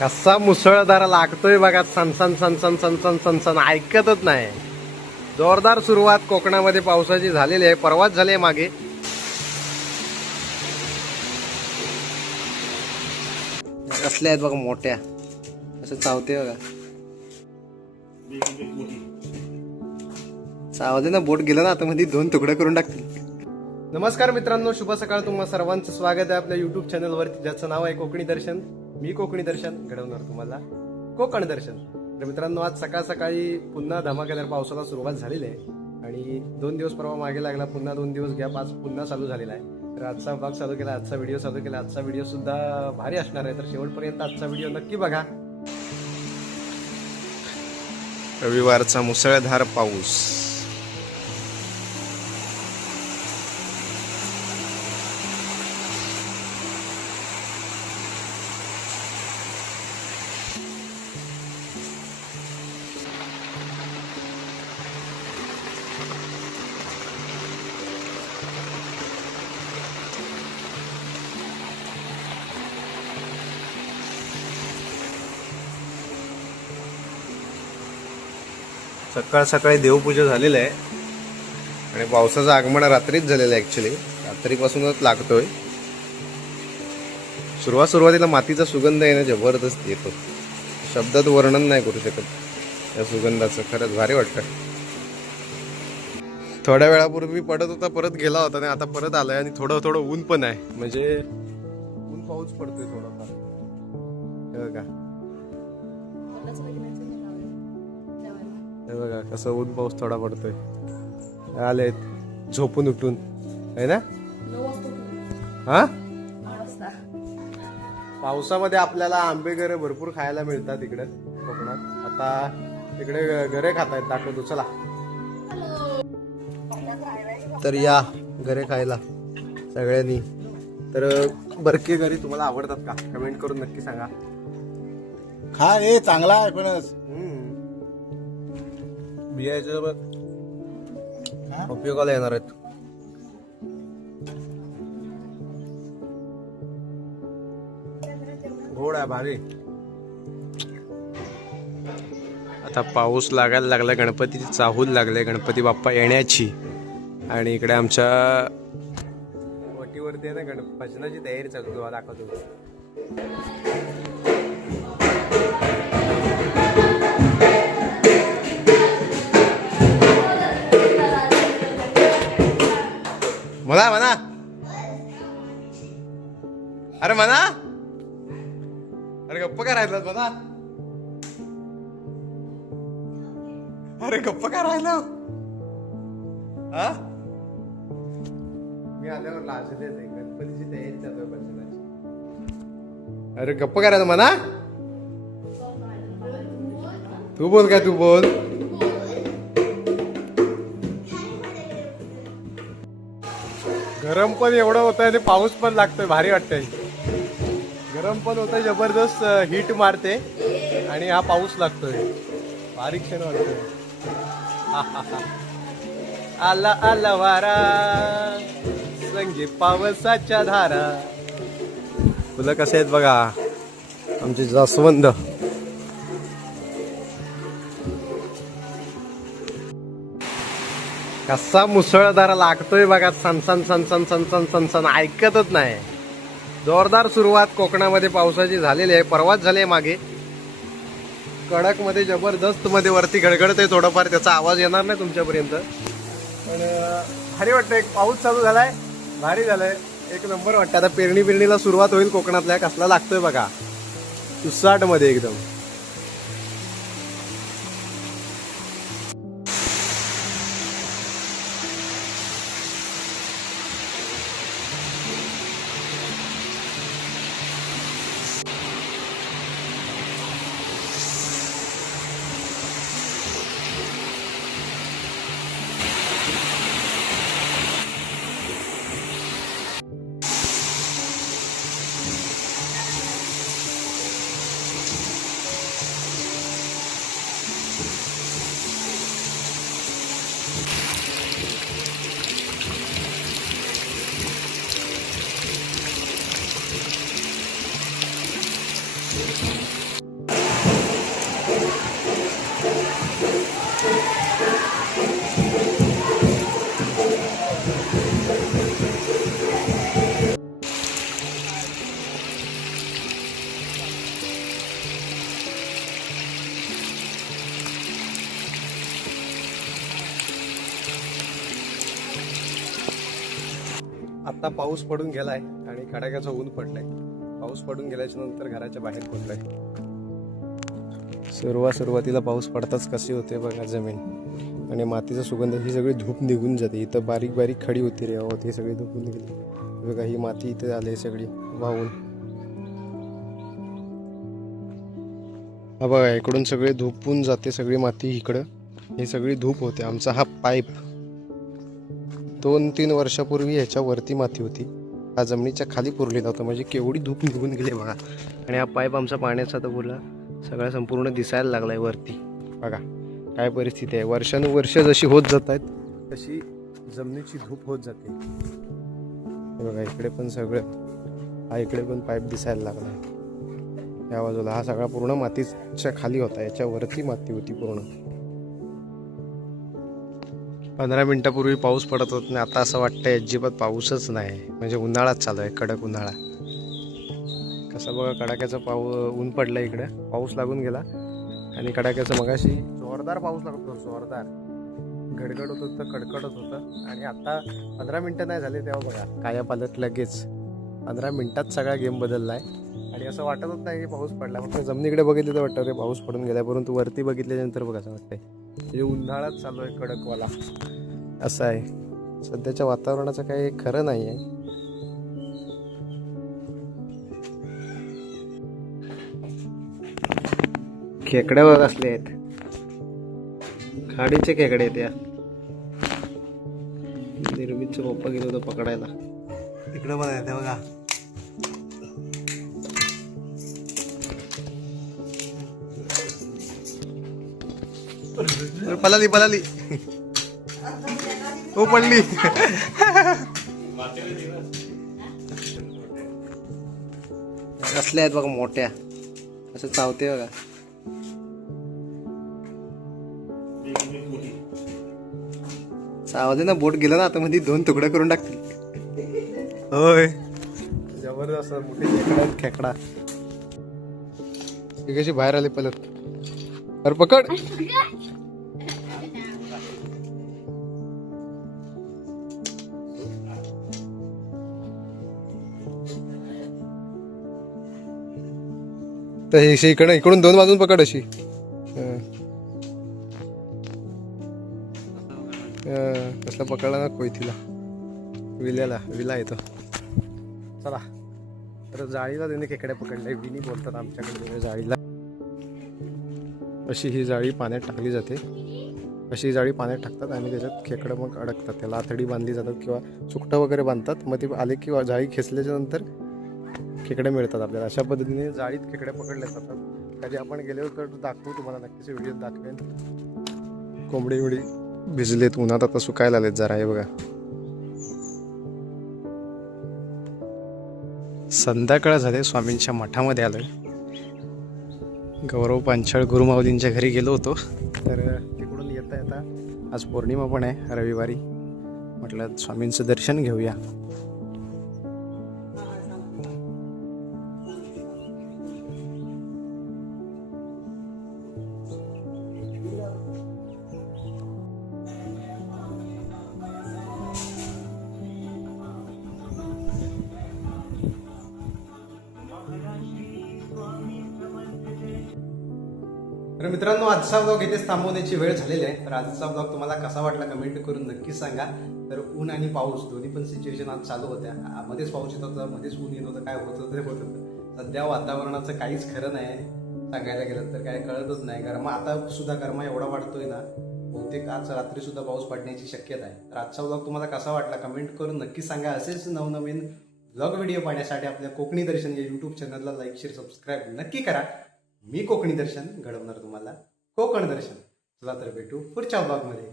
कसा मुसळधार लागतोय बघा, सनसन सनसन सनसन सनसन ऐकतच नाही. जोरदार सुरुवात कोकणामध्ये पावसाची झालेली आहे, परवाच झाली आहे मागे. कसल्या आहेत बघा मोठ्या, असं चावते बघा. चावले ना, बोट गेलं ना आता मध्ये, दोन तुकडे करून टाकतील. नमस्कार मित्रांनो, शुभ सकाळ. तुम्हा सर्वांचं स्वागत आहे आपल्या युट्यूब चॅनलवरती, ज्याचं नाव आहे कोकणी दर्शन. मी कोकणी दर्शन घडवणार तुम्हाला कोकण दर्शन. तर मित्रांनो, आज सकाळ सकाळी पुन्हा धमाकेदार पावसाला सुरुवात झालेली आहे आणि 2 दिवस परवा मागे लागला, पुन्हा 2 दिवस गॅप, आज पुन्हा चालू झालेला आहे. तर आजचा ब्लॉग चालू केला, आजचा व्हिडिओ चालू केला. आजचा व्हिडिओ सुद्धा भारी असणार आहे, तर शेवटपर्यंत आजचा व्हिडिओ नक्की बघा. रविवारचा मुसळधार पाऊस. सकाळ सकाळी देवपूजा झालेलं आहे आणि पावसाचं आगमन रात्रीच झालेलं आहे. ऍक्च्युली रात्रीपासूनच लागतोय. सुरुवातीला मातीचा सुगंध आहे ना, जबरदस्त येतो. शब्दात वर्णन नाही करू शकत या सुगंधाचं. खरंच भारी वाटतं. थोड्या वेळापूर्वी पडत होता, परत गेला होता आणि आता परत आलाय आणि थोडं थोडं ऊन पण आहे, म्हणजे ऊन पाऊस पडतोय थोडाफार. बघा हे बघा कसं ऊन पाऊस थोडा पडतोय. आले झोपून उठून आहे ना. हा, पावसामध्ये आपल्याला आंबे गरे भरपूर खायला मिळतात इकडे कोकणात. आता इकडे गरे खातायत, दाखवतो चला. तर या गरे खायला सगळ्यांनी. तर बरके गरे तुम्हाला आवडतात का? कमेंट करून नक्की सांगा. खा रे, चांगला आहे पणच. बियाच्या उपयोगाला येणार आहेत. गोड आहे, भारी. आता पाऊस लागायला लागला, गणपतीची चाहूल लागले, गणपती बाप्पा येण्याची. आणि इकडे आमच्या वटीवरती आहे ना, भजनाची तयारी चालू. तुम्हाला दाखवतो. म्हणा म्हणा, अरे म्हणा, अरे गप्प काय राहिलं म्हणा, अरे गप्प काय राहिलं. हा, मी आल्यावर लाजलेच आहे. गणपतीची तयारी चालू आहे भजनाची. अरे गप्प काय राहिलं म्हणा. तू बोल काय, तू बोल. गरम पण एवढं होतंय आणि पाऊस पण लागतोय, भारी वाटतंय. गरम पण होतंय, जबरदस्त हीट मारते आणि हा पाऊस लागतोय, भारी क्षण वाटतोय. आला आला वारा, संगे पावसाच्या धारा. फुलं कसे आहेत बघा आमची जास्वंद. कसा मुसळधार लागतोय बघा, सनसन सनसन सनसन सनसन ऐकतच नाही. जोरदार सुरुवात कोकणामध्ये पावसाची झालेली आहे, परवाच झाली आहे मागे. कडक मध्ये, जबरदस्त मध्ये वरती गडगडतंय थोडंफार, त्याचा आवाज येणार नाही तुमच्यापर्यंत. पण भारी वाटतं. एक पाऊस चालू झालाय, भारी झालाय, एक नंबर वाटतं. आता पेरणीला सुरुवात होईल कोकणातल्या. कसला लागतोय बघा, सुसाट मध्ये एकदम. आता पाऊस पडून गेलाय आणि कडाक्याचं ऊन पडलंय. पाऊस पडून गेल्याच्या नंतर घराच्या बाहेर पडलोय. सुरुवातीला पाऊस पडताच कशी होते बघा जमीन आणि मातीचा सुगंध. ही सगळी धूप निघून जाते. इथं बारीक बारीक खडी होती रे हो, ती सगळी धूप निघली बघा. ही माती इथे आली सगळी वाहून. हा बघा इकडून सगळे धूपून जाते सगळी माती इकडं. ही सगळी धूप होते. आमचा हा पाईप 2-3 वर्षापूर्वी ह्याच्यावरती माती होती. हा जमिनीच्या खाली पुरलेला होता. म्हणजे केवढी धूप निघून गेली बघा. आणि हा पाईप आमचा पाण्याचा तर बोला सगळा संपूर्ण दिसायला लागलाय वरती. बघा काय परिस्थिती आहे. वर्षानुवर्ष जशी होत जात आहेत तशी जमिनीची धूप होत जाते. बघा इकडे पण सगळं, हा इकडे पण पाईप दिसायला लागला. या बाजूला हा सगळा पूर्ण मातीच्या खाली होता. याच्यावरती माती होती पूर्ण. 15 मिनिटापूर्वी पाऊस पडत होता आणि आता असं वाटतंय अजिबात पाऊसच नाही. म्हणजे उन्हाळाच चालू आहे, कडक उन्हाळा. कसं बघा कडाक्याचं ऊन पडलं इकडं. पाऊस लागून गेला आणि कडाक्याचं मगाशी जोरदार पाऊस लागत होता. जोरदार गडगड होत होतं, कडकडत होतं. आणि आता 15 मिनिटं नाही झाले तेव्हा बघा काया पालट लगेच 15 मिनिटात सगळा गेम बदललाय. आणि असं वाटतच नाही की पाऊस पडला. फक्त जमिनीकडे बघितलं तर वाटतं रे पाऊस पडून गेला. परंतु वरती बघितल्यानंतर बघा असं वाटतंय म्हणजे उन्हाळाच चालू आहे कडकवाला. असं आहे सध्याच्या वातावरणाचं काही खरं नाही आहे. खेकड्या बघ असले आहेत, खाडीचे खेकडे आहेत. या निर्मितचा पप्पा गेलो होतो पकडायला. तिकडं पण आहे ते बघा. पलाली हो पडली. कसल्या आहेत बघा मोठ्या, असं चावते बघा. चावते ना, बोट गेलं ना आता मध्ये 2 तुकडे करून टाकतील. होय जबरदस्त मोठी खेकडा. ती कशी बाहेर आली पलत. अरे पकड. तर इकडे इकडून 2 बाजून पकड अशी. कसला पकडला ना कोयतीला, विला येतो. चला तर जाळीला त्यांनी खेकड्या पकडल्या. विनी बोलतात आमच्याकडे जाळीला. अशी ही जाळी पाण्यात टाकली जाते. अशी जाळी पाण्यात टाकतात आणि त्याच्यात खेकडं मग अडकतात. त्याला आथडी बांधली जातात किंवा सुकटं वगैरे बांधतात. मग ते आले की जाळी खेचल्याच्या नंतर खेकडे मिळतात आपल्याला. अशा पद्धतीने जाळीत खेकडे पकडले जातात. कधी आपण गेलो तर दाखवू तुम्हाला, नक्कीच व्हिडिओ दाखवेन. कोंबडी उडी भिजलेत उन्हात, आता सुकायला आलेत जरा. हे बघा संध्याकाळ झाले. स्वामींच्या मठामध्ये आलोय. गौरव पांचाळ गुरुमाऊलींच्या घरी गेलो होतो. तर तिकडून येता आज पौर्णिमा पण आहे रविवारी. म्हटलं स्वामींचं दर्शन घेऊया. तर मित्रांनो आजचा ब्लॉग इथेच थांबवण्याची वेळ झालेली आहे. तर आजचा ब्लॉग तुम्हाला कसा वाटला कमेंट करून नक्कीच सांगा. तर ऊन आणि पाऊस दोन्ही पण सिच्युएशन आज चालू होत्या. मध्येच पाऊस येत होता, मध्येच ऊन येत होतं. काय होत होतं ते होत होतं. सध्या वातावरणाचं काहीच खरं नाही सांगायला गेलं तर. काय कळतच नाही. गरमा आता सुद्धा गरमा एवढा वाढतोय ना, बहुतेक आज रात्री सुद्धा पाऊस पडण्याची शक्यता आहे. तर आजचा ब्लॉग तुम्हाला कसा वाटला कमेंट करून नक्की सांगा. असेच नवनवीन ब्लॉग व्हिडिओ पाहण्यासाठी आपल्या कोकणी दर्शन या यूट्यूब चॅनलला लाईक शेअर सबस्क्राईब नक्की करा. मी कोकणी दर्शन घडवणार तुम्हाला कोकण दर्शन. चला तर भेटू पुढच्या ब्लॉगमध्ये.